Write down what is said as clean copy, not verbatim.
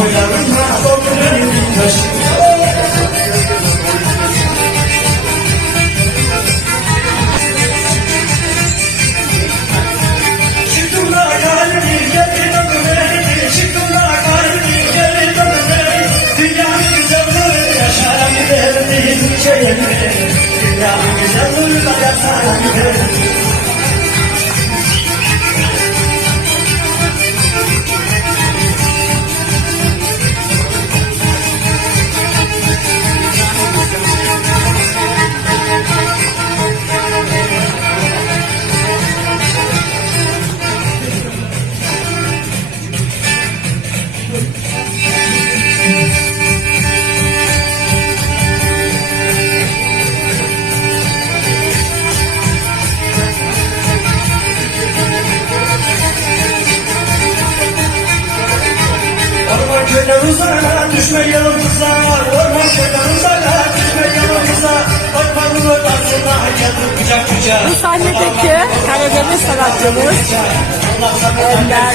boylarına doldurayım taşı. Dünyanın güzelliği da yaşayan köyden uzağa düşme yanımıza, orman köyden uzağa düşme yanımıza, bakmanın ortasına geldim kucak kucağa. Bu sahnedeki Karadeniz sanatçımız Ender.